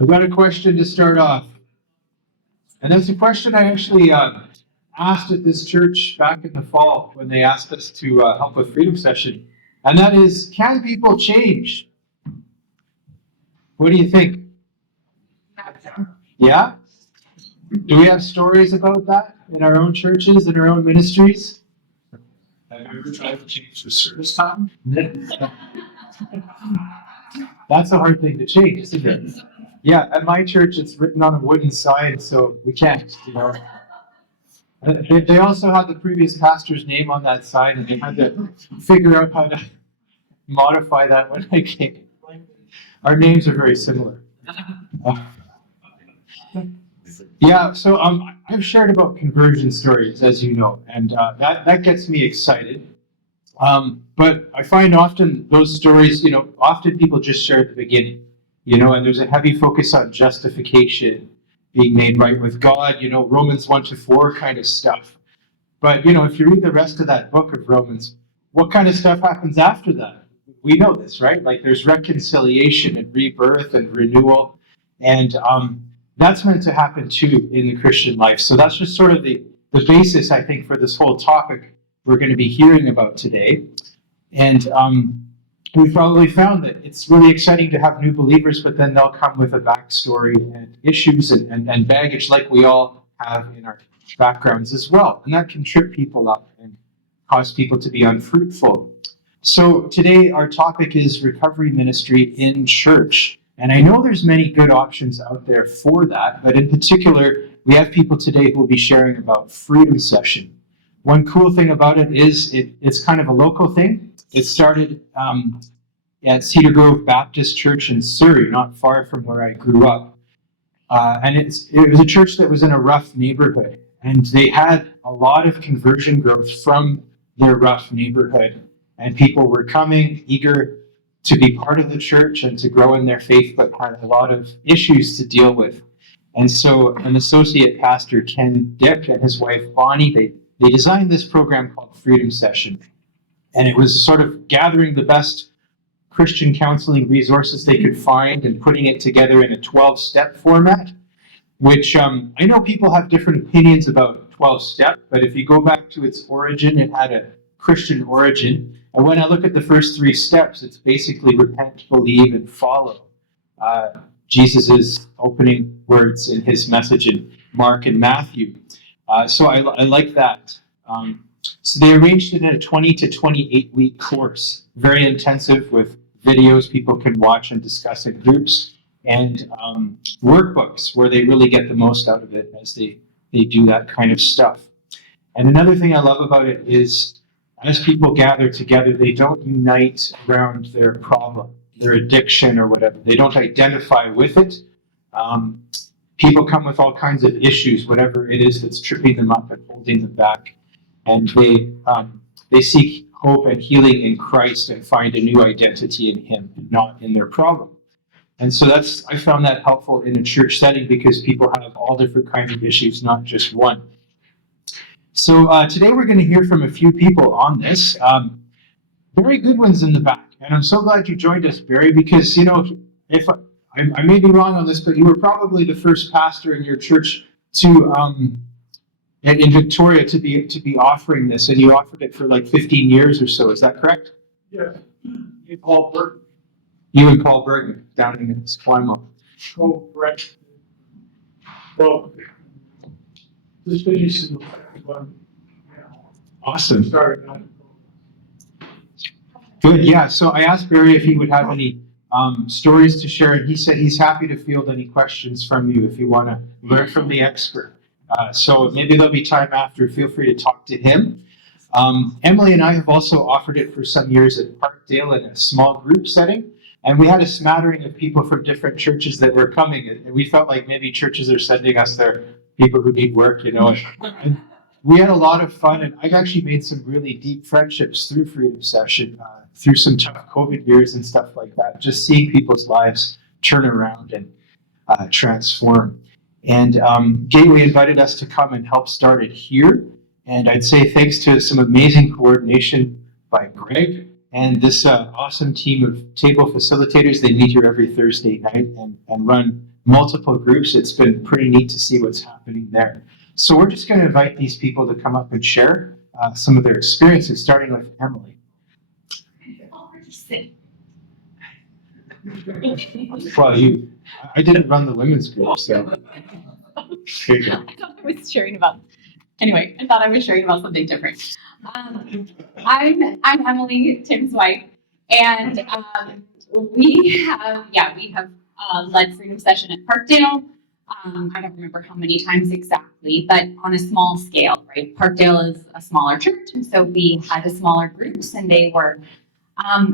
I've got a question to start off. And that's a question I actually asked at this church back in the fall when they asked us to help with Freedom Session. And that is, can people change? What do you think? Yeah? Do we have stories about that in our own churches, in our own ministries? Have you ever tried to change the service time? That's a hard thing to change, isn't it? Yeah, at my church it's written on a wooden sign, so we can't, They also had the previous pastor's name on that sign, and they had to figure out how to modify that when I came. Our names are very similar. Yeah, so I've shared about conversion stories, as you know, and that gets me excited. But I find often those stories, often people just share at the beginning, and there's a heavy focus on justification, being made right with God, Romans 1-4 kind of stuff. But, if you read the rest of that book of Romans, what kind of stuff happens after that? We know this, right? Like there's reconciliation and rebirth and renewal. And that's meant to happen too in the Christian life. So that's just sort of the basis, I think, for this whole topic we're going to be hearing about today. And we've probably found that it's really exciting to have new believers, but then they'll come with a backstory and issues and baggage like we all have in our backgrounds as well. And that can trip people up and cause people to be unfruitful. So today our topic is recovery ministry in church. And I know there's many good options out there for that, but in particular, we have people today who will be sharing about Freedom Session. One cool thing about it is it's kind of a local thing. It started at Cedar Grove Baptist Church in Surrey, not far from where I grew up. And it was a church that was in a rough neighborhood. And they had a lot of conversion growth from their rough neighborhood. And people were coming, eager to be part of the church and to grow in their faith, but had a lot of issues to deal with. And so an associate pastor, Ken Dick, and his wife, Bonnie, they designed this program called Freedom Session. And it was sort of gathering the best Christian counseling resources they could find and putting it together in a 12-step format, which I know people have different opinions about 12-step, but if you go back to its origin, it had a Christian origin. And when I look at the first 3 steps, it's basically repent, believe, and follow. Jesus' opening words in his message in Mark and Matthew. So I like that. So they arranged it in a 20 to 28 week course, very intensive with videos people can watch and discuss in groups, and workbooks where they really get the most out of it as they do that kind of stuff. And another thing I love about it is as people gather together, they don't unite around their problem, their addiction or whatever. They don't identify with it. People come with all kinds of issues, whatever it is that's tripping them up and holding them back. And they seek hope and healing in Christ and find a new identity in Him, and not in their problem. And so I found that helpful in a church setting because people have all different kinds of issues, not just one. So today we're going to hear from a few people on this. Very good ones in the back. And I'm so glad you joined us, Barry, because, if I may be wrong on this, but you were probably the first pastor in your church in Victoria to be offering this, and you offered it for like 15 years or so. Is that correct? Yes. Paul Burton. You and Paul Burton down in Esquimalt. Oh, correct. Well, this finished in the second one. Awesome. Sorry, not. Good, yeah. So I asked Barry if he would have any stories to share, and he said he's happy to field any questions from you if you want to learn from the expert. So maybe there'll be time after. Feel free to talk to him. Emily and I have also offered it for some years at Parkdale in a small group setting, and we had a smattering of people from different churches that were coming, and we felt like maybe churches are sending us their people who need work, And we had a lot of fun, and I've actually made some really deep friendships through Freedom Session, through some tough COVID years and stuff like that, just seeing people's lives turn around and transform. And Gateway invited us to come and help start it here. And I'd say thanks to some amazing coordination by Gregg and this awesome team of table facilitators. They meet here every Thursday night and run multiple groups. It's been pretty neat to see what's happening there. So we're just going to invite these people to come up and share some of their experiences, starting with Emily. Well, I didn't run the women's group, so here you go. I thought I was sharing about. Anyway, I thought I was sharing about something different. I'm Emily, Tim's wife, and we have led Freedom Session at Parkdale. I don't remember how many times exactly, but on a small scale, right? Parkdale is a smaller church, and so we had a smaller groups, and they were,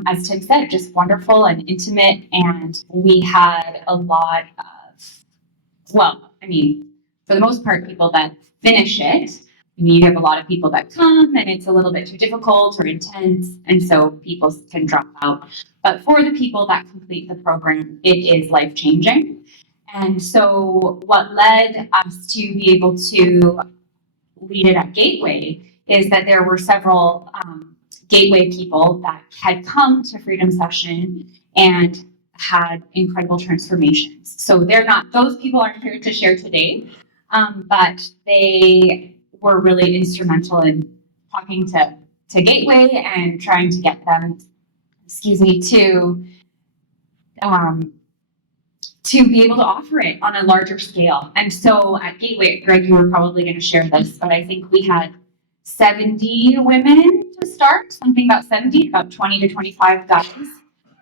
as Tim said, just wonderful and intimate, and we had a lot of, well, I mean, for the most part, people that finish it. I mean, you have a lot of people that come, and it's a little bit too difficult or intense, and so people can drop out. But for the people that complete the program, it is life-changing. And so what led us to be able to lead it at Gateway is that there were several Gateway people that had come to Freedom Session and had incredible transformations. So those people aren't here to share today, but they were really instrumental in talking to Gateway and trying to get them, to be able to offer it on a larger scale. And so at Gateway, Greg, you were probably going to share this, but I think we had 70 women to start, something about 70, about 20 to 25 guys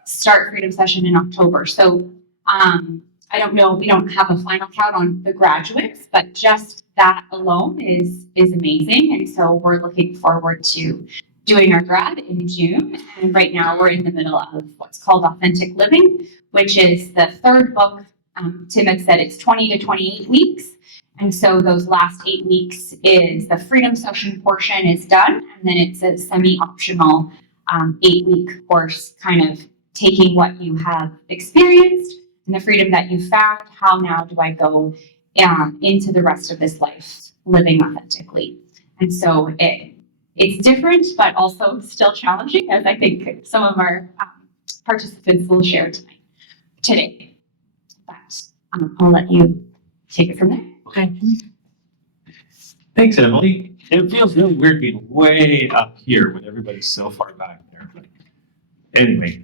start Freedom Session in October. So I don't know, we don't have a final count on the graduates, but just that alone is amazing. And so we're looking forward to doing our grad in June. And right now we're in the middle of what's called Authentic Living, which is the third book. Tim had said it's 20 to 28 weeks. And so those last 8 weeks is the Freedom Session portion is done. And then it's a semi-optional 8-week course, kind of taking what you have experienced and the freedom that you found. How now do I go into the rest of this life living authentically? And so it's different, but also still challenging, as I think some of our participants will share today. But I'll let you take it from there. Okay. Thanks, Emily. It feels really weird being way up here when everybody's so far back there. But anyway,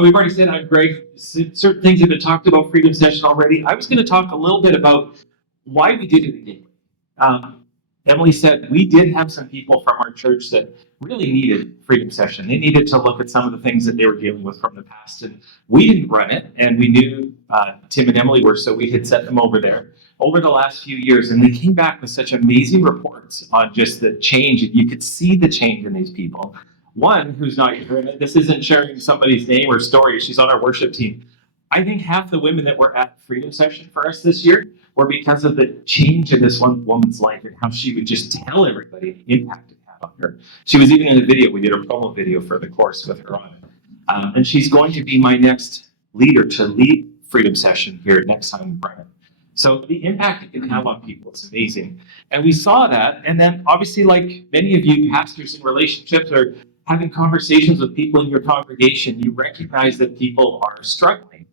we've already said I'm Gregg. Certain things have been talked about Freedom Session already. I was going to talk a little bit about why we did it again. Emily said we did have some people from our church that really needed Freedom Session. They needed to look at some of the things that they were dealing with from the past, and we didn't run it, and we knew Tim and Emily were, so we had sent them over there over the last few years, and they came back with such amazing reports on just the change, and you could see the change in these people. One who's not here, and this isn't sharing somebody's name or story, she's on our worship team. I think half the women that were at Freedom Session for us this year were because of the change in this one woman's life and how she would just tell everybody the impact it had on her. She was even in a video. We did a promo video for the course with her on it. And she's going to be my next leader to lead Freedom Session here next time we run it. So the impact it can have on people is amazing. And we saw that. And then obviously, like many of you pastors in relationships or having conversations with people in your congregation, you recognize that people are struggling.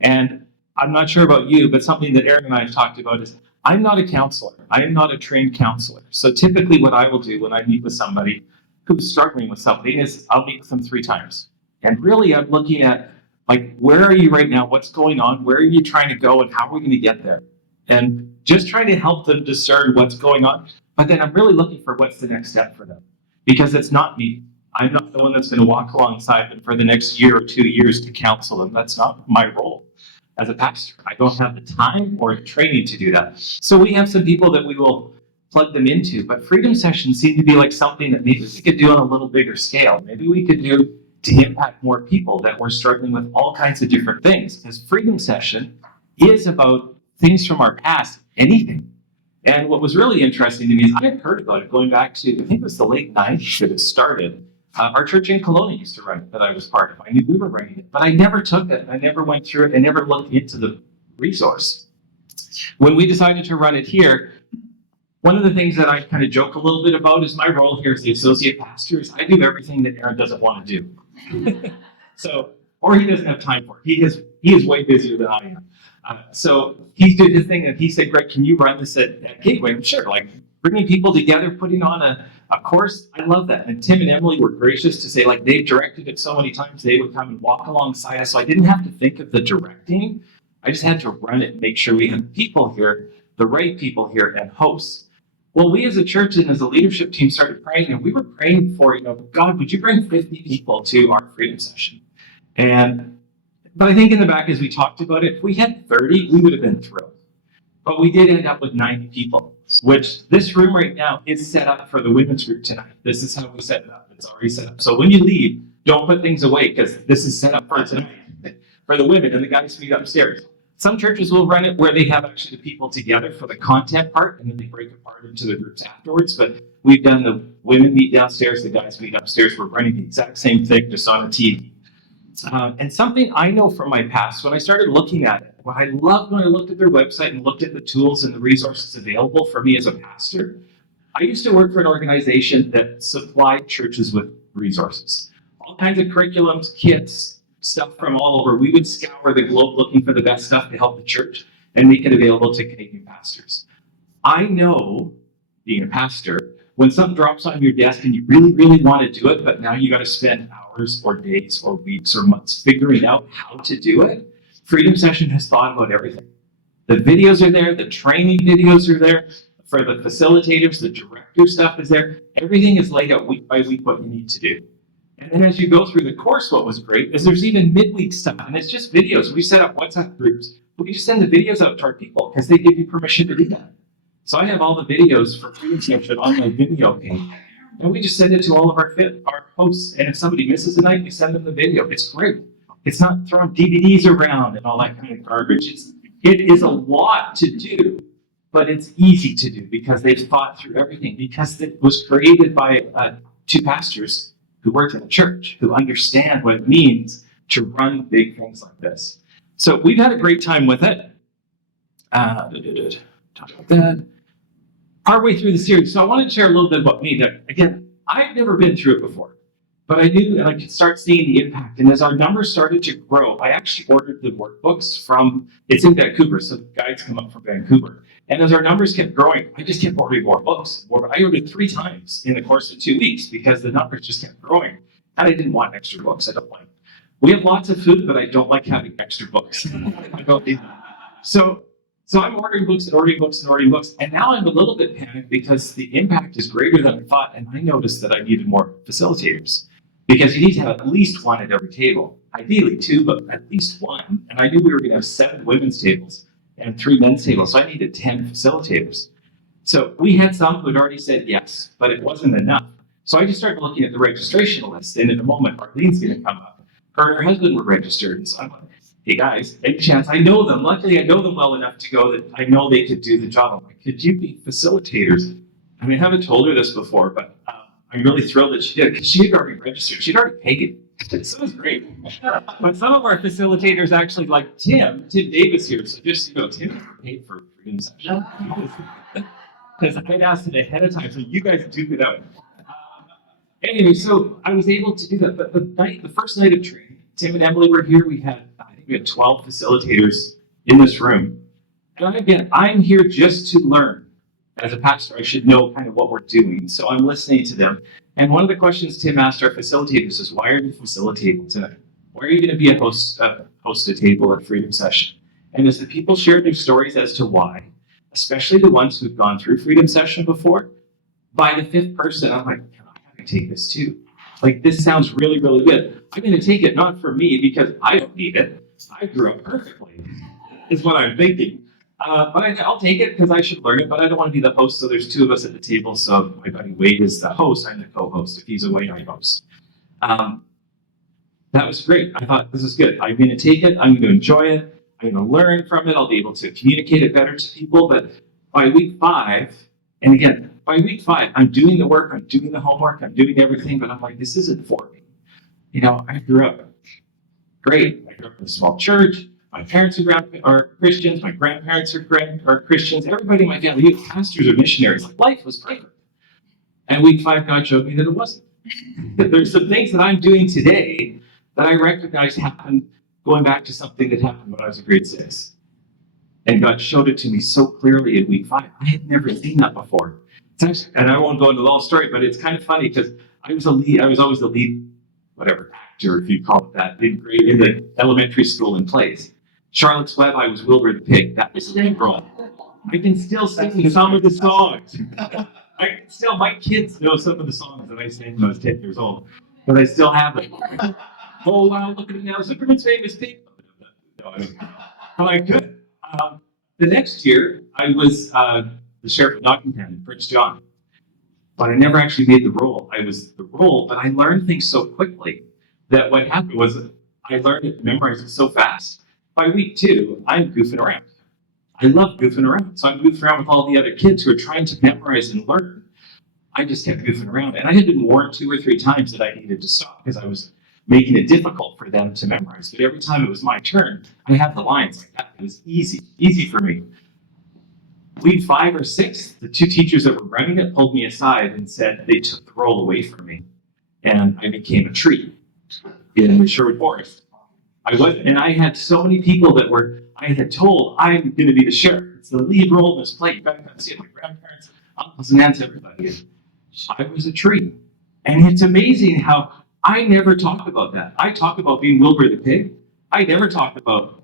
And I'm not sure about you, but something that Aaron and I have talked about is I'm not a counselor. I am not a trained counselor. So typically what I will do when I meet with somebody who's struggling with something is I'll meet with them 3 times. And really I'm looking at, like, where are you right now? What's going on? Where are you trying to go? And how are we going to get there? And just trying to help them discern what's going on. But then I'm really looking for what's the next step for them. Because it's not me. I'm not the one that's going to walk alongside them for the next year or 2 years to counsel them. That's not my role as a pastor. I don't have the time or the training to do that. So we have some people that we will plug them into, but Freedom Sessions seem to be like something that maybe we could do on a little bigger scale. Maybe we could do to impact more people that were struggling with all kinds of different things. Because Freedom Session is about things from our past, anything. And what was really interesting to me is I had heard about it going back to, I think it was the late 90s that it started. Our church in Kelowna used to run it that I was part of. I knew we were running it, but I never took it. I never went through it. I never looked into the resource. When we decided to run it here, one of the things that I kind of joke a little bit about is my role here as the associate pastor is I do everything that Aaron doesn't want to do. So, or he doesn't have time for. He is he is way busier than I am. So he's doing his thing, and he said, Greg, can you run this at Gateway? I'm sure, like bringing people together, putting on a course. I love that. And Tim and Emily were gracious to say, like, they've directed it so many times, they would come and walk alongside us. So I didn't have to think of the directing. I just had to run it and make sure we had people here, the right people here, and hosts. Well, we as a church and as a leadership team started praying, and we were praying for, God, would you bring 50 people to our freedom session? But I think in the back, as we talked about it, if we had 30, we would have been thrilled. But we did end up with 90 people, which this room right now is set up for the women's group tonight. This is how we set it up. It's already set up. So when you leave, don't put things away, because this is set up for tonight, for the women, and the guys meet upstairs. Some churches will run it where they have actually the people together for the content part, and then they break apart into the groups afterwards. But we've done the women meet downstairs, the guys meet upstairs. We're running the exact same thing, just on a TV. And something I know from my past, when I started looking at it, what I loved when I looked at their website and looked at the tools and the resources available for me as a pastor, I used to work for an organization that supplied churches with resources. All kinds of curriculums, kits, stuff from all over. We would scour the globe looking for the best stuff to help the church and make it available to Canadian pastors. I know, being a pastor, when something drops on your desk and you really, really want to do it, but now you got to spend hours or days or weeks or months figuring out how to do it, Freedom Session has thought about everything. The videos are there, the training videos are there, for the facilitators, the director stuff is there. Everything is laid out week by week what you need to do. And then as you go through the course, what was great is there's even midweek stuff, and it's just videos. We set up WhatsApp groups. We just send the videos out to our people because they give you permission to do that. So I have all the videos for Freedom Session on my video page, and we just send it to all of our hosts. And if somebody misses a night, we send them the video. It's great. It's not throwing DVDs around and all that kind of garbage. It is a lot to do, but it's easy to do because they've thought through everything, because it was created by two pastors who work in the church, who understand what it means to run big things like this. So we've had a great time with it. Talk about that. Partway through the series, so I wanted to share a little bit about me. That, again, I've never been through it before, but I knew that I could start seeing the impact. And as our numbers started to grow, I actually ordered the workbooks it's in Vancouver, so the guides come up from Vancouver. And as our numbers kept growing, I just kept ordering more books. I ordered 3 times in the course of 2 weeks because the numbers just kept growing. And I didn't want extra books. I don't like. We have lots of food, but I don't like having extra books. I don't need them. So I'm ordering books and ordering books and ordering books. And now I'm a little bit panicked because the impact is greater than I thought. And I noticed that I needed more facilitators because you need to have at least 1 at every table. Ideally 2, but at least 1. And I knew we were going to have 7 women's tables and 3 men's tables. So I needed 10 facilitators. So we had some who had already said yes, but it wasn't enough. So I just started looking at the registration list. And in a moment, Arlene's going to come up. Her and her husband were registered. And so I'm like, hey guys, any chance? I know them. Luckily, I know them well enough to go that I know they could do the job. I'm like, could you be facilitators? I mean, I haven't told her this before, but I'm really thrilled that she did, because she had already registered. She'd already paid. So it was great. But some of our facilitators actually, like Tim Davis here. So just so you know, Tim never paid for Freedom Session. Because I'd asked it ahead of time, so you guys duke it out. Anyway, so I was able to do that. But the first night of training, Tim and Emily were here. We had 12 facilitators in this room. And again, I'm here just to learn. As a pastor, I should know kind of what we're doing. So I'm listening to them. And one of the questions Tim asked our facilitators is, why are you facilitating tonight? Why are you going to be a host a table at Freedom Session? And as the people shared their stories as to why, especially the ones who've gone through Freedom Session before, by the 5th person, I'm like, I gotta take this too. Like, this sounds really, really good. I'm going to take it not for me because I don't need it. I grew up perfectly, is what I'm thinking. But I'll take it because I should learn it, but I don't want to be the host, so there's 2 of us at the table. So my buddy Wade is the host, I'm the co-host. If he's away, I host. That was great. I thought, this is good. I'm going to take it. I'm going to enjoy it. I'm going to learn from it. I'll be able to communicate it better to people. But by week 5, and again, by week 5, I'm doing the work, I'm doing the homework, I'm doing everything, but I'm like, this isn't for me. I grew up great. I grew up in a small church. My parents are Christians. My grandparents are Christians. Everybody in my family, pastors or missionaries. Life was perfect. And week 5, God showed me that it wasn't. There's some things that I'm doing today that I recognize happened going back to something that happened when I was in grade 6. And God showed it to me so clearly in week 5. I had never seen that before. It's actually, and I won't go into the whole story, but it's kind of funny because I was always the lead, whatever, actor, if you call it that, in the elementary school in plays. Charlotte's Web, I was Wilbur the Pig. That was the name role. I can still sing some of the songs. My kids know some of the songs that I sang when I was 10 years old, but I still have them. Oh, wow, look at it now. Superman's famous pig. No, I don't. I'm like, good. The next year, I was the sheriff of Nottingham in Prince John, but I never actually made the role. I was the role, but I learned things so quickly that what happened was I learned it, memorized it so fast. By week 2, I'm goofing around. I love goofing around. So I'm goofing around with all the other kids who are trying to memorize and learn. I just kept goofing around. And I had been warned 2 or 3 times that I needed to stop because I was making it difficult for them to memorize. But every time it was my turn, I had the lines like that. It was easy for me. Week 5 or 6, the 2 teachers that were running it pulled me aside and said they took the role away from me. And I became a tree in the Sherwood Forest. And I had so many people I had told, I'm going to be the sheriff. It's the lead role in this play. You've got to come see it. My grandparents, uncles and aunts, everybody. I was a tree. And it's amazing how I never talk about that. I talk about being Wilbur the Pig. I never talk about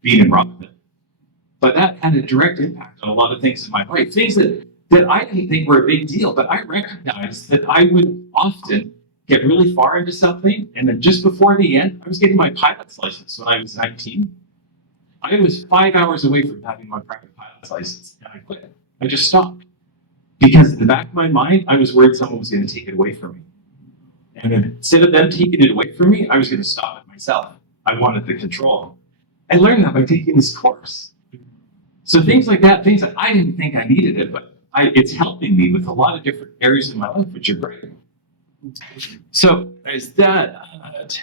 being in Robin. But that had a direct impact on a lot of things in my life. Things that I didn't think were a big deal, but I recognized that I would often get really far into something, and then just before the end, I was getting my pilot's license when I was 19. I was 5 hours away from having my private pilot's license, and I quit. I just stopped. Because in the back of my mind, I was worried someone was going to take it away from me. And instead of them taking it away from me, I was going to stop it myself. I wanted the control. I learned that by taking this course. So things like that, things that I didn't think I needed it, but it's helping me with a lot of different areas in my life, which are great. So there's that.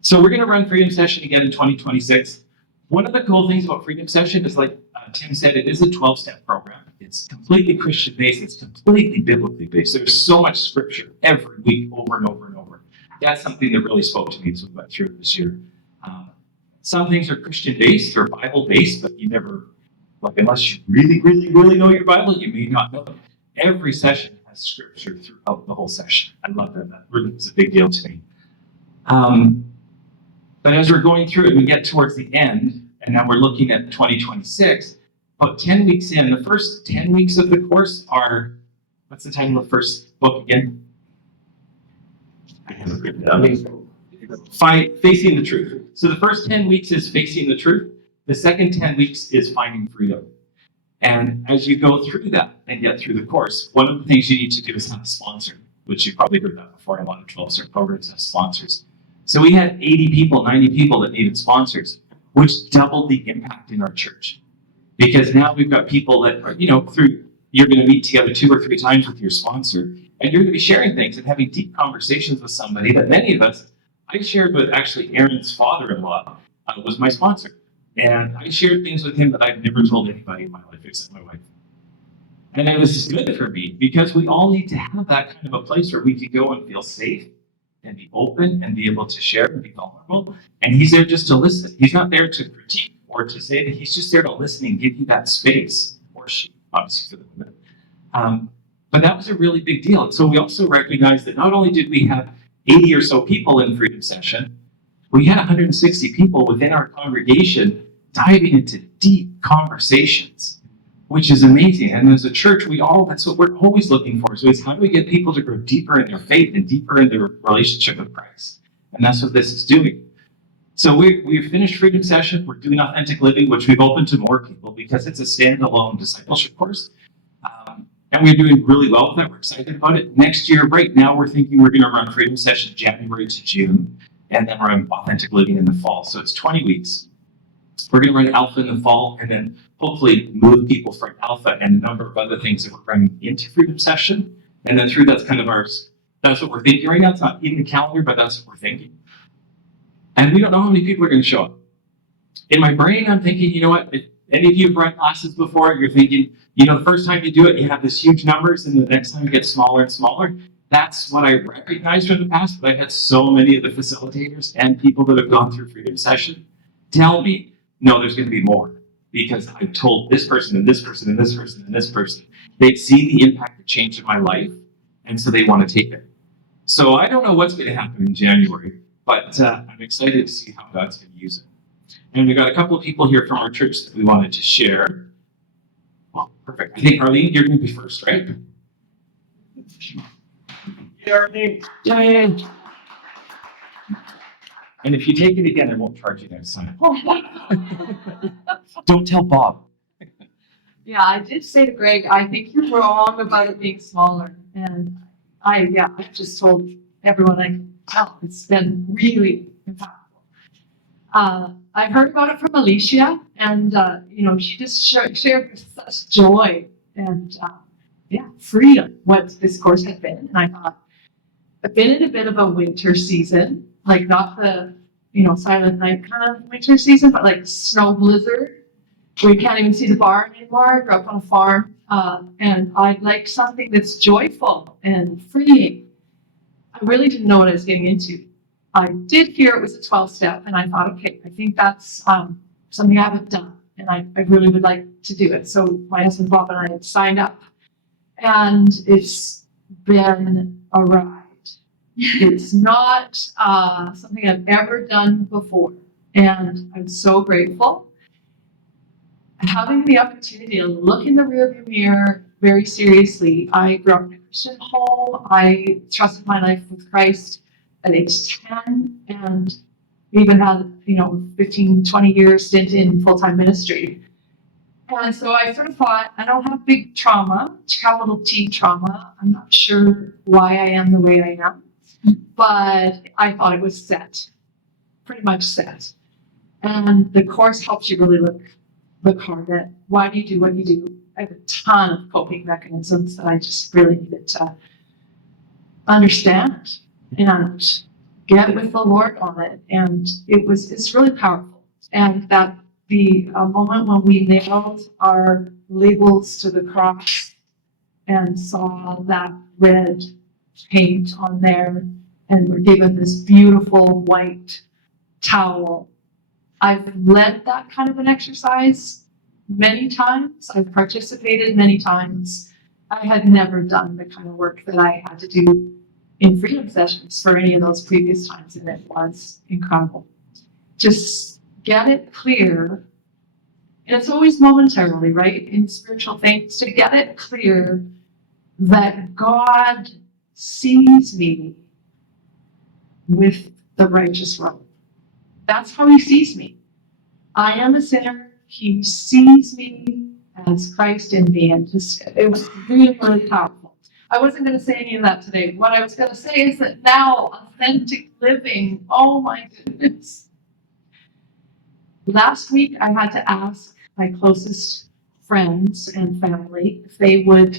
So we're going to run Freedom Session again in 2026. One of the cool things about Freedom Session is, like Tim said, it is a 12-step program. It's completely Christian-based. It's completely biblically based. There's so much scripture every week, over and over and over. That's something that really spoke to me as we went through this year. Some things are Christian-based or Bible-based, but you never, unless you really, really, really know your Bible, you may not know it. Every session has scripture throughout the whole session. I love that. That really is a big deal to me. But as we're going through it, we get towards the end, and now we're looking at 2026. About 10 weeks in, the first 10 weeks of the course are, what's the title of the first book again? Facing the Truth. So the first 10 weeks is Facing the Truth. The second 10 weeks is Finding Freedom. And as you go through that and get through the course, one of the things you need to do is have a sponsor, which you've probably heard that before. A lot of 12-step programs have sponsors. So we had 80 people, 90 people that needed sponsors, which doubled the impact in our church. Because now we've got people that are, you're going to meet together 2 or 3 times with your sponsor, and you're going to be sharing things and having deep conversations with somebody that many of us, I shared with actually Aaron's father-in-law, was my sponsor. And I shared things with him that I've never told anybody in my life except my wife. And it was good for me because we all need to have that kind of a place where we can go and feel safe and be open and be able to share and be vulnerable. And he's there just to listen. He's not there to critique or to say that. He's just there to listen and give you that space, or she, obviously for the women. But that was a really big deal. And so we also recognized that not only did we have 80 or so people in Freedom Session, we had 160 people within our congregation diving into deep conversations, which is amazing. And as a church, that's what we're always looking for. So it's how do we get people to grow deeper in their faith and deeper in their relationship with Christ? And that's what this is doing. So we've finished Freedom Session. We're doing Authentic Living, which we've opened to more people because it's a standalone discipleship course. And we're doing really well with that. We're excited about it. Next year, right now, we're thinking we're going to run Freedom Session January to June, and then run Authentic Living in the fall. So it's 20 weeks. We're going to run Alpha in the fall, and then hopefully move people from Alpha and a number of other things that we're running into Freedom Session. And then through that's what we're thinking right now. It's not in the calendar, but that's what we're thinking. And we don't know how many people are going to show up. In my brain, I'm thinking, you know what? If any of you have run classes before, you're thinking, the first time you do it, you have this huge numbers, and the next time it gets smaller and smaller. that's what I recognized from the past, but I've had so many of the facilitators and people that have gone through Freedom Session tell me, no, there's going to be more. Because I've told this person and this person and this person and this person. They've seen the impact it changed in my life, and so they want to take it. So I don't know what's going to happen in January, but I'm excited to see how God's going to use it. And we've got a couple of people here from our church that we wanted to share. Well, perfect. I think, Arlene, you're going to be first, right? Hey, Arlene. Yay! And if you take it again, I won't charge you next time. Don't tell Bob. Yeah, I did say to Greg, I think you're wrong about it being smaller. And I just told everyone I can tell. It's been really impactful. I heard about it from Alicia, and she just shared with such joy and freedom what this course had been. And I thought, I've been in a bit of a winter season, like not the silent night kind of winter season, but like snow blizzard. We can't even see the barn anymore. I grew up on a farm, and I'd like something that's joyful and freeing. I really didn't know what I was getting into. I did hear it was a 12-step, and I thought, okay, I think that's something I haven't done, and I really would like to do it. So my husband Bob and I had signed up, and it's been a ride. It's not something I've ever done before, and I'm so grateful. Having the opportunity to look in the rearview mirror very seriously. I grew up in a Christian home. I trusted my life with Christ at age 10, and even had 15, 20 years stint in full-time ministry. And so I sort of thought, I don't have big trauma, capital T trauma. I'm not sure why I am the way I am. But I thought it was set, pretty much set. And the course helps you really look hard at why do you do what you do. I have a ton of coping mechanisms that I just really needed to understand and get with the Lord on it. And it's really powerful. And that the moment when we nailed our labels to the cross and saw that red paint on there, and we're given this beautiful white towel. I've led that kind of an exercise many times. I've participated many times. I had never done the kind of work that I had to do in freedom sessions for any of those previous times, and it was incredible. Just get it clear, and it's always momentarily, right, in spiritual things, to get it clear that God sees me with the righteous robe. That's how he sees me. I am a sinner. He sees me as Christ in me. And it was really, really powerful. I wasn't going to say any of that today. What I was going to say is that now, authentic living, oh my goodness. Last week, I had to ask my closest friends and family if they would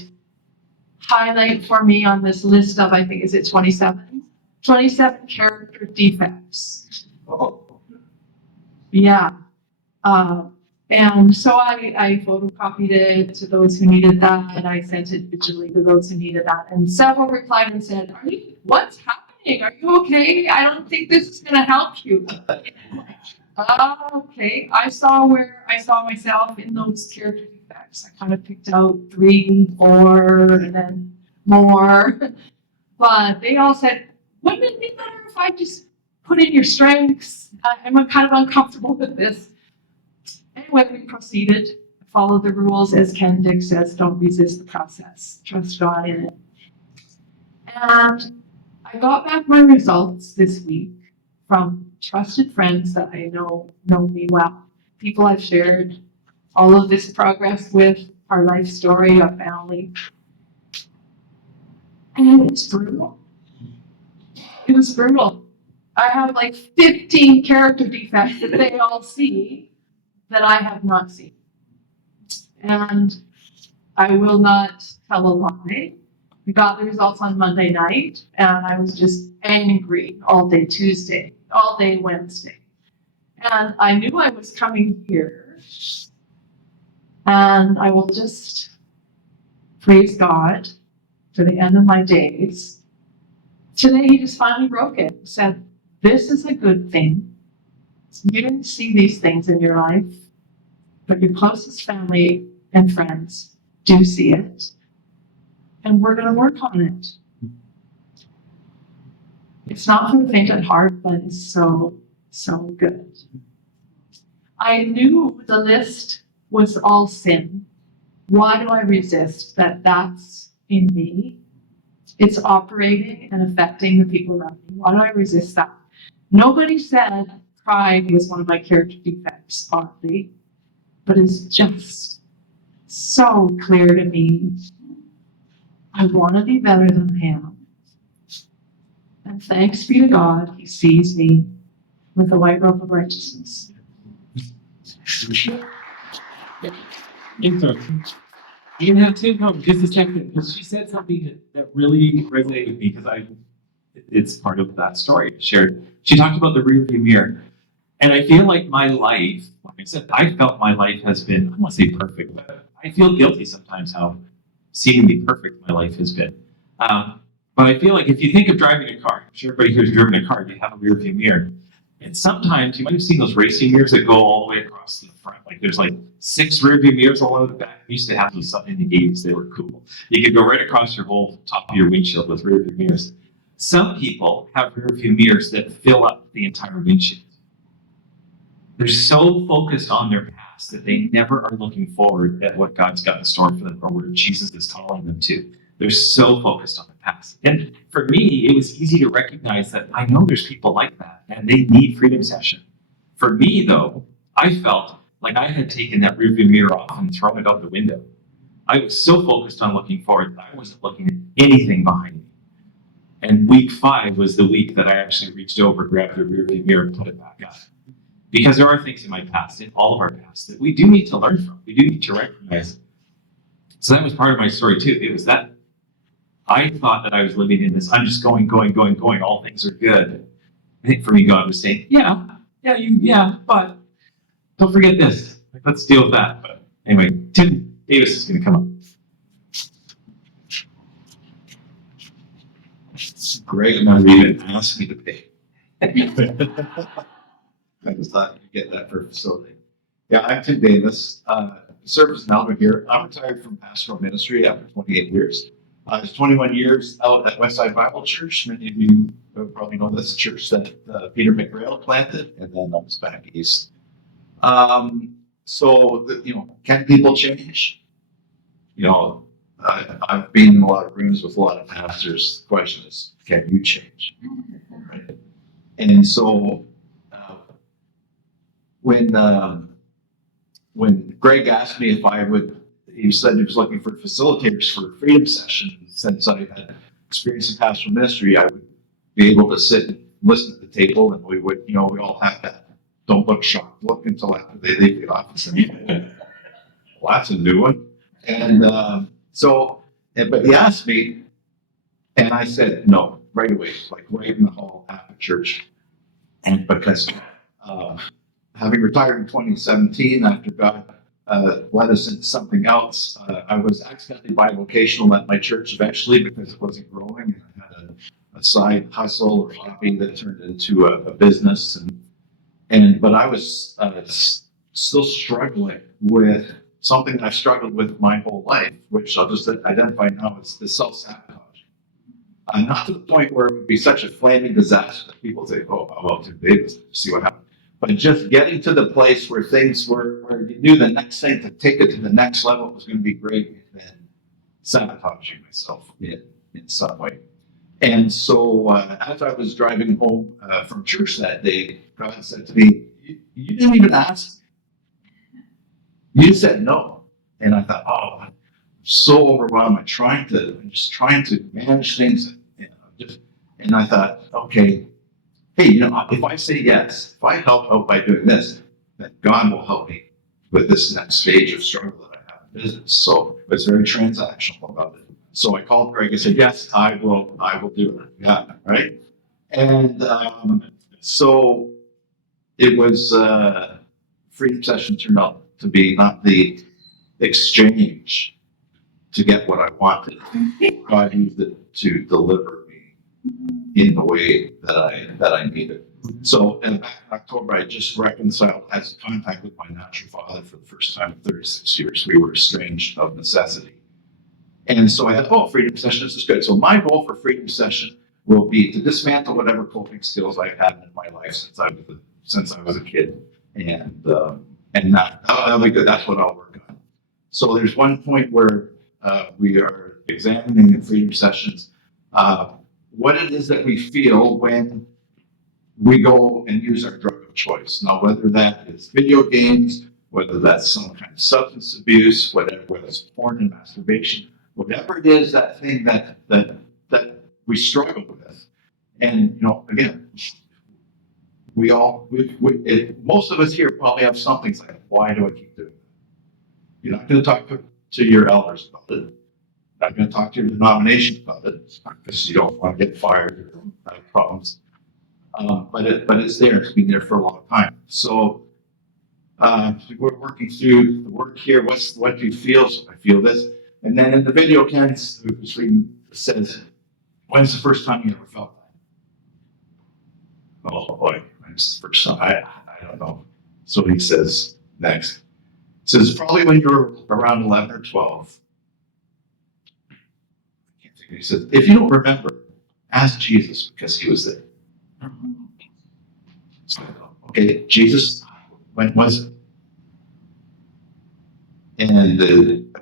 highlight for me on this list of, I think, is it 27? 27 character defects. Oh. Yeah. And so I photocopied it to those who needed that, and I sent it digitally to those who needed that. And several replied and said, what's happening? Are you okay? I don't think this is going to help you. Okay. I saw myself in those character defects. I kind of picked out 3, 4, and then more. But they all said, wouldn't it be better if I just put in your strengths? I'm kind of uncomfortable with this. Anyway, we proceeded. Follow the rules, as Ken Dick says, don't resist the process. Trust God in it. And I got back my results this week from trusted friends that I know me well. People I've shared all of this progress with, our life story, our family. And it's brutal. It was brutal. I have like 15 character defects that they all see that I have not seen. And I will not tell a lie. We got the results on Monday night, and I was just angry all day Tuesday, all day Wednesday. And I knew I was coming here, and I will just praise God for the end of my days today he just finally broke it, said, this is a good thing. You didn't see these things in your life, but your closest family and friends do see it. And we're going to work on it. It's not for the faint at heart, but it's so, so good. I knew the list was all sin. Why do I resist that that's in me? It's operating and affecting the people around me. Why do I resist that? Nobody said pride was one of my character defects, oddly, but it's just so clear to me. I want to be better than him. And thanks be to God, he sees me with the white robe of righteousness. You have to come just a second, because she said something that really resonated with me, because it's part of that story shared. She talked about the rearview mirror. And I feel like my life, like I said, I felt my life has been, I don't want to say perfect, but I feel guilty sometimes how seemingly perfect my life has been. But I feel like if you think of driving a car, I'm sure everybody here's driven a car, you have a rearview mirror. And sometimes you might have seen those racing mirrors that go all the way across the front. Like there's like 6 rearview mirrors all over the back. We used to have those in the 80s. They were cool. You could go right across your whole top of your windshield with rearview mirrors. Some people have rearview mirrors that fill up the entire windshield. They're so focused on their past that they never are looking forward at what God's got in store for them or where Jesus is calling them to. They're so focused on the past. And for me, it was easy to recognize that I know there's people like that and they need freedom session. For me, though, I felt like I had taken that rearview mirror off and thrown it out the window. I was so focused on looking forward that I wasn't looking at anything behind me. And week 5 was the week that I actually reached over, grabbed the rearview mirror, and put it back up. Because there are things in my past, in all of our past, that we do need to learn from. We do need to recognize. So that was part of my story too. It was that I thought that I was living in this, I'm just going, all things are good. I think for me, God was saying, but don't forget this. Like, let's deal with that. But anyway, Tim Davis is going to come up. Gregg never even asked me to pay. I just thought you'd get that for facility. Yeah, I'm Tim Davis. Served as an elder here. I'm retired from pastoral ministry after 28 years. I was 21 years out at Westside Bible Church. Many of you probably know this church that Peter McRail planted, and then I was back east. Can people change? I've been in a lot of rooms with a lot of pastors. The question is, can you change? Right? And so when Gregg asked me if I would, he said he was looking for facilitators for a freedom session. Since I had experience in pastoral ministry, I would be able to sit and listen at the table, and we would, we all have that don't look shocked look until after they leave the office. And well, that's a new one. And but he asked me, and I said no right away, like right in the hall after church. And because having retired in 2017 after God led us into something else, I was accidentally bivocational at my church eventually because it wasn't growing. I had a side hustle or hobby that turned into a business, but I was still struggling with something I've struggled with my whole life, which I'll just identify now as the self-sabotage. Not to the point where it would be such a flaming disaster that people say, oh, well, Tim Davis, see what happened. But just getting to the place where things were, where you knew the next thing to take it to the next level was going to be great, and then sabotaging myself in some way. And so as I was driving home from church that day, God said to me, you didn't even ask. You said no. And I thought, oh, I'm so overwhelmed. I'm just trying to manage things. And I thought, okay, hey, if I say yes, if I help out by doing this, then God will help me with this next stage of struggle that I have in business. So it's very transactional about it. So I called Gregg and said, yes, I will do it. Yeah, right? And so it was, freedom session turned out to be not the exchange to get what I wanted. God used it to deliver me in the way that I need it. So, and back in October, I just reconciled, as contact with my natural father for the first time in 36 years. We were estranged of necessity. And so I thought, oh, freedom session, this is good. So my goal for freedom session will be to dismantle whatever coping skills I've had in my life since I was a kid. And that'll be good. That's what I'll work on. So there's one point where we are examining in freedom sessions what it is that we feel when we go and use our drug of choice. Now, whether that is video games, whether that's some kind of substance abuse, whether it's porn and masturbation, whatever it is, that thing that we struggle with. And, again, most of us here probably have something like, why do I keep doing that? You're not going to talk to your elders about it. You're not going to talk to your denomination about it because you don't want to get fired or have problems. But it's there. It's been there for a long time. So we're working through the work here. What do you feel? So I feel this. And then in the video, Ken says, when's the first time you ever felt that? Oh boy, when's the first time? I don't know. So he says next. He says, probably when you were around 11 or 12. I can't think. He says, if you don't remember, ask Jesus because he was there. So, okay, Jesus, when was it? And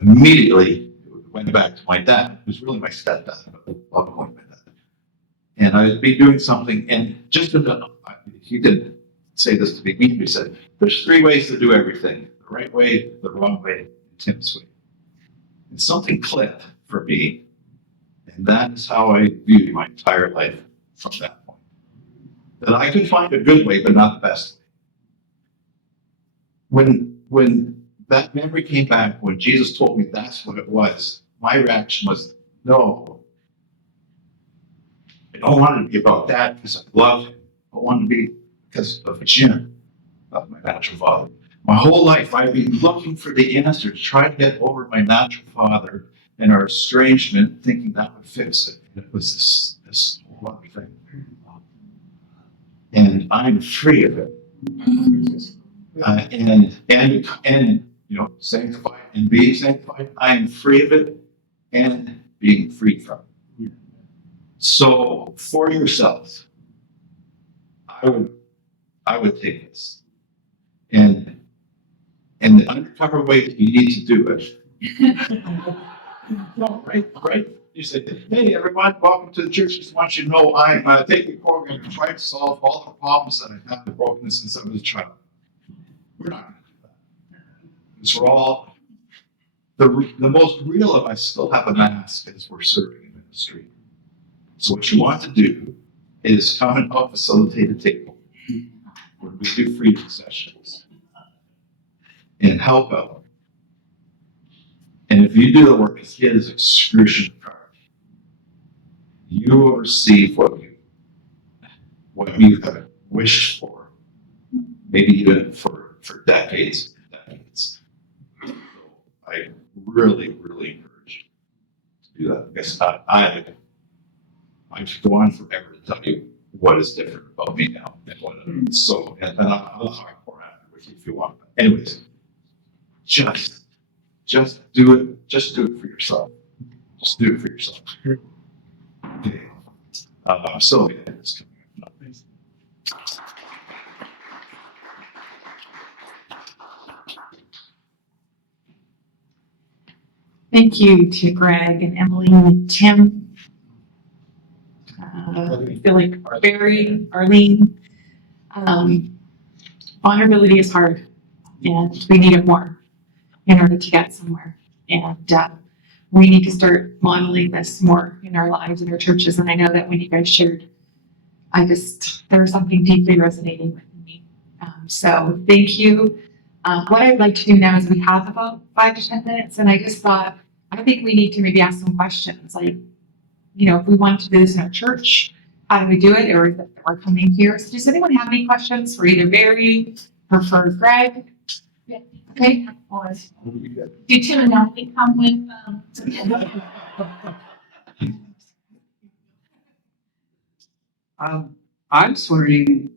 immediately went back to my dad, who's really my stepdad, but I'll call him my dad. And I would be doing something, and he didn't say this to me, he said, there's 3 ways to do everything: the right way, the wrong way, and Tim's way. And something clicked for me, and that is how I viewed my entire life from that point. That I could find a good way, but not the best way. When that memory came back, when Jesus told me that's what it was, my reaction was, no. I don't want it to be about that because I love him. I want it to be because of Jim, of my natural father. My whole life, I've been looking for the answer to try to get over my natural father and our estrangement, thinking that would fix it. And it was this whole other thing. And I'm free of it. And sanctified and being sanctified, I am free of it and being free from it. So for yourself, I would take this. And the undercover way that you need to do it. Right? You say, hey everyone, welcome to the church. Just want you to know I'm taking a program to try to solve all the problems that I have, the brokenness since I was a child. We're not going to do that. It's for all. The most real of us still have a mask as we're serving in ministry. So what you want to do is come and help facilitate a table where we do freedom sessions and help out. And if you do the work, it is excruciating hard. You will receive what you have wished for, maybe even for decades and decades. So I really, really encourage you to do that because I could go on forever to tell you what is different about me now and what it is. So, and I'll talk more afterwards if you want. But anyways, just do it. Just do it for yourself. Just do it for yourself. Okay. Sylvia is coming up. Thank you to Gregg and Emily and Tim. I feel like Barry, Arlene. Vulnerability is hard, and we need it more in order to get somewhere. And we need to start modeling this more in our lives, in our churches. And I know that when you guys shared, there was something deeply resonating with me. So thank you. What I'd like to do now is we have about 5 to 10 minutes, and I just thought, I think we need to maybe ask some questions, like, if we want to do this in our church, how do we do it, or is it that we're coming here? So does anyone have any questions for either Barry or for Gregg? Yeah. Okay. Do Tim and Natalie come with, I'm just wondering,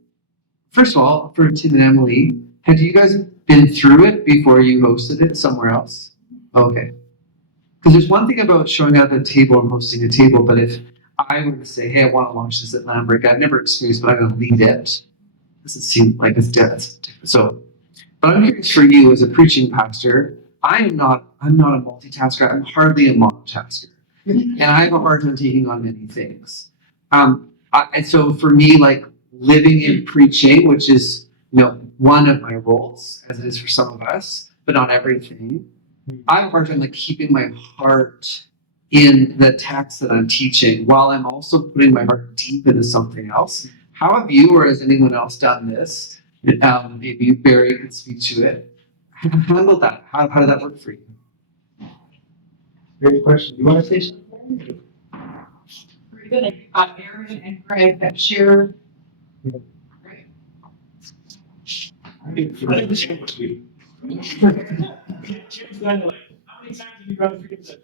first of all, for Tim and Emily, have you guys been through it before you hosted it somewhere else? Okay. Because there's one thing about showing up at a table and hosting a table, but if I were to say, hey, I want to launch this at Lambrick, I've never experienced, but I'm going to lead it. Doesn't seem like it's different. So, but I'm curious for you as a preaching pastor, I'm not a multitasker. I'm hardly a monotasker. And I have a hard time taking on many things. And so for me, like living in preaching, which is, one of my roles, as it is for some of us, but not everything, I have a hard time like keeping my heart in the text that I'm teaching while I'm also putting my heart deep into something else. How have you or has anyone else done this? Maybe Barry can speak to it. Handle that. How did that work for you? Great question. You want to say something? Pretty good. Aaron and Gregg that share. Yeah. Great. I think the same was we. Jim's done like, how many times have you run freedom sessions?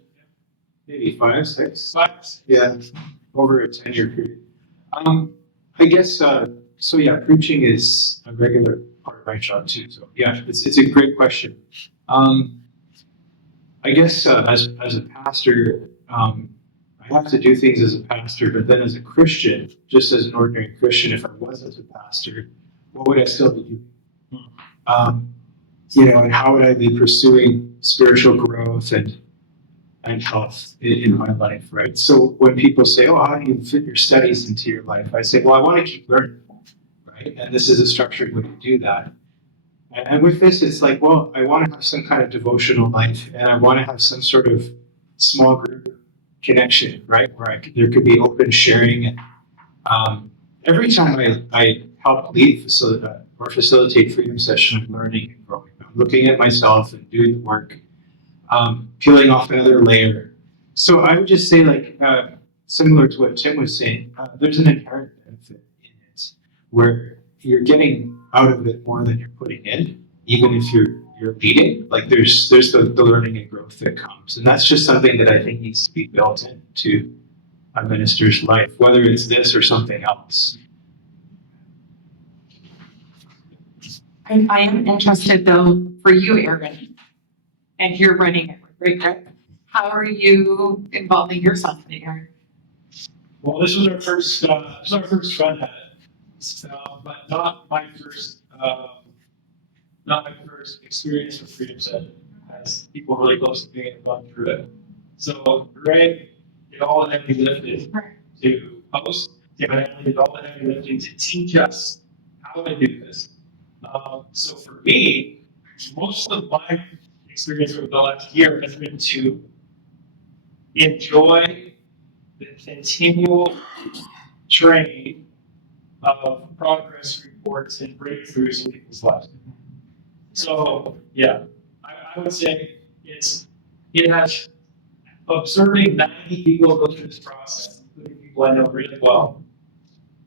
Maybe 5, 6. 5. Yeah, over a 10-year period. I guess, so yeah, preaching is a regular part of my job too. So yeah, it's a great question. I guess as a pastor, I have to do things as a pastor, but then as a Christian, just as an ordinary Christian, if I wasn't a pastor, what would I still be doing? And how would I be pursuing spiritual growth and health in my life, right? So when people say, oh, how do you fit your studies into your life? I say, well, I want to keep learning, right? And this is a structured way to do that. And with this, it's like, well, I want to have some kind of devotional life, and I want to have some sort of small group connection, right? Where there could be open sharing. And every time I help lead or facilitate freedom session, I'm learning and growing. I'm looking at myself and doing the work. Peeling off another layer. So I would just say, like, similar to what Tim was saying, there's an inherent benefit in it where you're getting out of it more than you're putting in, even if you're leading. Like there's the learning and growth that comes, and that's just something that I think needs to be built into a minister's life, whether it's this or something else. I am interested though, for you, Aaron, and you're running it, right there. How are you involving yourself in it, Aaron? Well, this was our first run at it, but not my first experience with freedom session. As people really close to me have gone through it. So Gregg did all the heavy lifting to host. Tim and Emily did all the heavy lifting to teach us how to do this. So for me, most of my experience over the last year has been to enjoy the continual train of progress reports and breakthroughs in people's lives. So yeah, I would say it has observing 90 people go through this process, including people I know really well,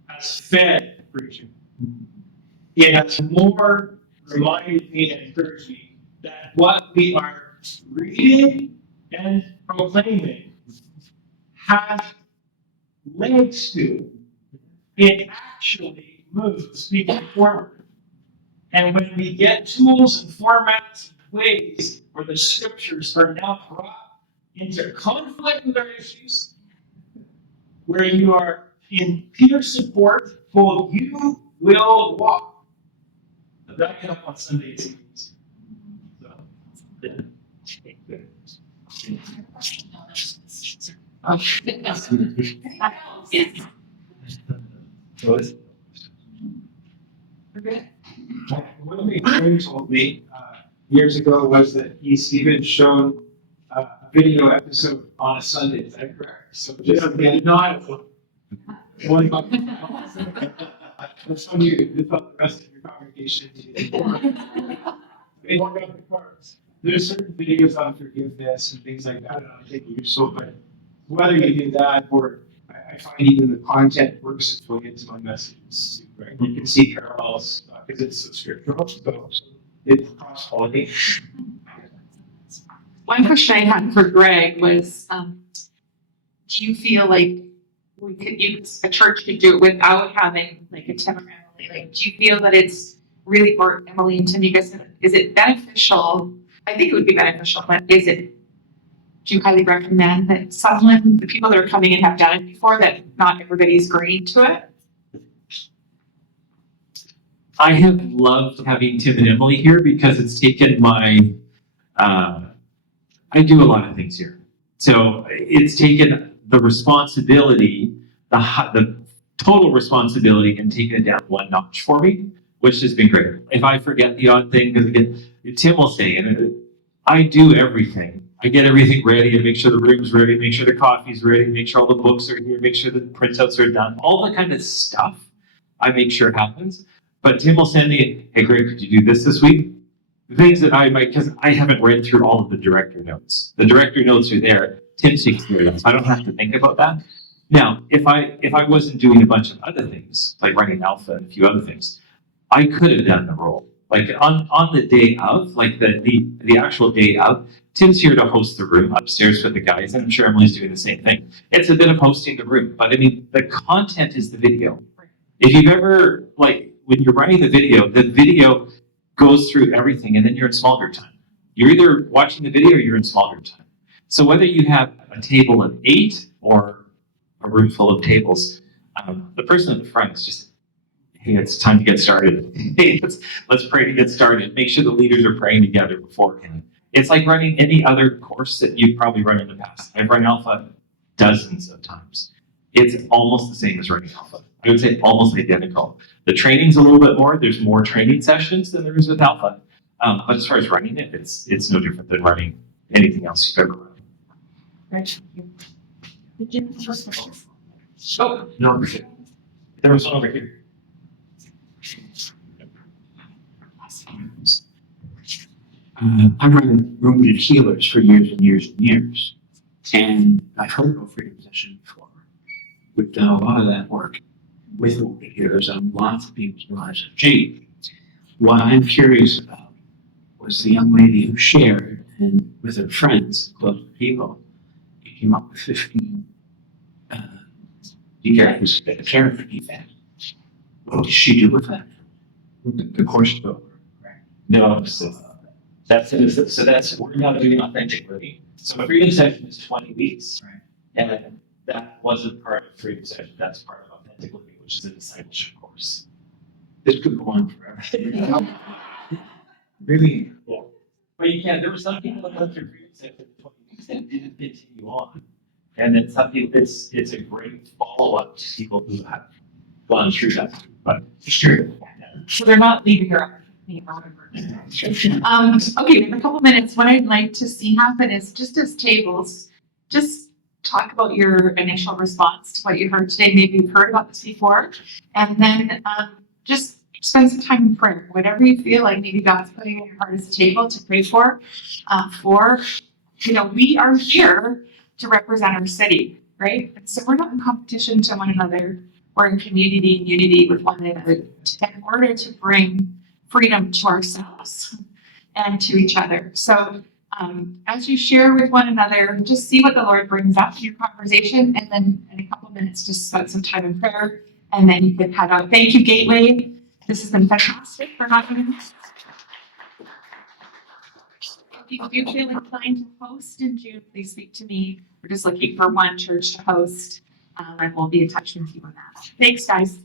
has fed preaching. It has more reminded me and encouraged me that what we are reading and proclaiming has legs to it. Actually moves people forward. And when we get tools and formats and ways where the scriptures are now brought into conflict with our issues, where you are in peer support, for you will walk. That can help on Sundays. So, yeah. One thing Gregg told me years ago was that he's even shown a video episode on a Sunday. Is that correct? So just not one. That's when you thought the rest of your congregation needed more. There's certain videos on forgiveness and things like that, and I think you're so good. Whether you do that or I find even the content works its way into my messages, right? You can see parallels because it's so scriptural, so it's cross-pollination. One question I had for Gregg was, do you feel like a church could do it without having like a Tim or Emily? Like, do you feel that it's really, or Emily and Tim, you guys, is it beneficial? I think it would be beneficial, but do you highly recommend that the people that are coming in have done it before, that not everybody's agreeing to it? I have loved having Tim and Emily here because it's taken my, I do a lot of things here. So it's taken the responsibility, the total responsibility, and taken it down one notch for me, which has been great. If I forget the odd thing, because again, Tim will say, and I do everything. I get everything ready, I make sure the room's ready, make sure the coffee's ready, make sure all the books are here, make sure the printouts are done, all the kind of stuff I make sure happens. But Tim will send me, hey Greg, could you do this week? Things that I might, because I haven't read through all of the director notes. The director notes are there, Tim takes care of them, so I don't have to think about that. Now, if I wasn't doing a bunch of other things, like running Alpha and a few other things, I could have done the role. Like on the day of, like the actual day of, Tim's here to host the room upstairs for the guys, and I'm sure Emily's doing the same thing. It's a bit of hosting the room, but I mean, the content is the video. If you've ever, like, when you're running the video goes through everything, and then you're in small group time. You're either watching the video or you're in small group time. So whether you have a table of 8 or a room full of tables, the person at the front is just, hey, it's time to get started. Hey, let's pray to get started. Make sure the leaders are praying together beforehand. It's like running any other course that you've probably run in the past. I've run Alpha dozens of times. It's almost the same as running Alpha. I would say almost identical. The training's a little bit more. There's more training sessions than there is with Alpha. But as far as running it, it's no different than running anything else you've ever run. Right. Did you have a question? Oh, no, there was one over here. I've run wounded healers for years and years and years, and I've heard about freedom possession before. We've done a lot of that work with wounded healers, and lots of people's lives have changed. What I'm curious about was the young lady who shared, and with her friends, close people, she came up with 15 decades at a character defect. What did she do with that? The course is over. No, so that's we're not doing authentic living. So a freedom session is 20 weeks, Right. and that wasn't part of freedom session. That's part of authentic living, which is a discipleship course. This could go on forever. Really? Yeah. But you can't. There were some people that went through freedom session for 20 weeks and didn't continue on, and then some people. It's a great follow up to people who have gone through that. But sure. So they're not leaving your okay, in a couple minutes, what I'd like to see happen is just as tables, just talk about your initial response to what you heard today. Maybe you've heard about this before, and then just spend some time in prayer. Whatever you feel like maybe God's putting in your heart as a table to pray for, we are here to represent our city, right? And so we're not in competition to one another. We're in community and unity with one another in order to bring freedom to ourselves and to each other. So as you share with one another, just see what the Lord brings up in your conversation, and then in a couple of minutes, just spend some time in prayer, and then you can head out. Thank you, Gateway. This has been fantastic for having us. If you do feel inclined to host in June, please speak to me. We're just looking for one church to host, and we'll be in touch with you on that. Thanks, guys.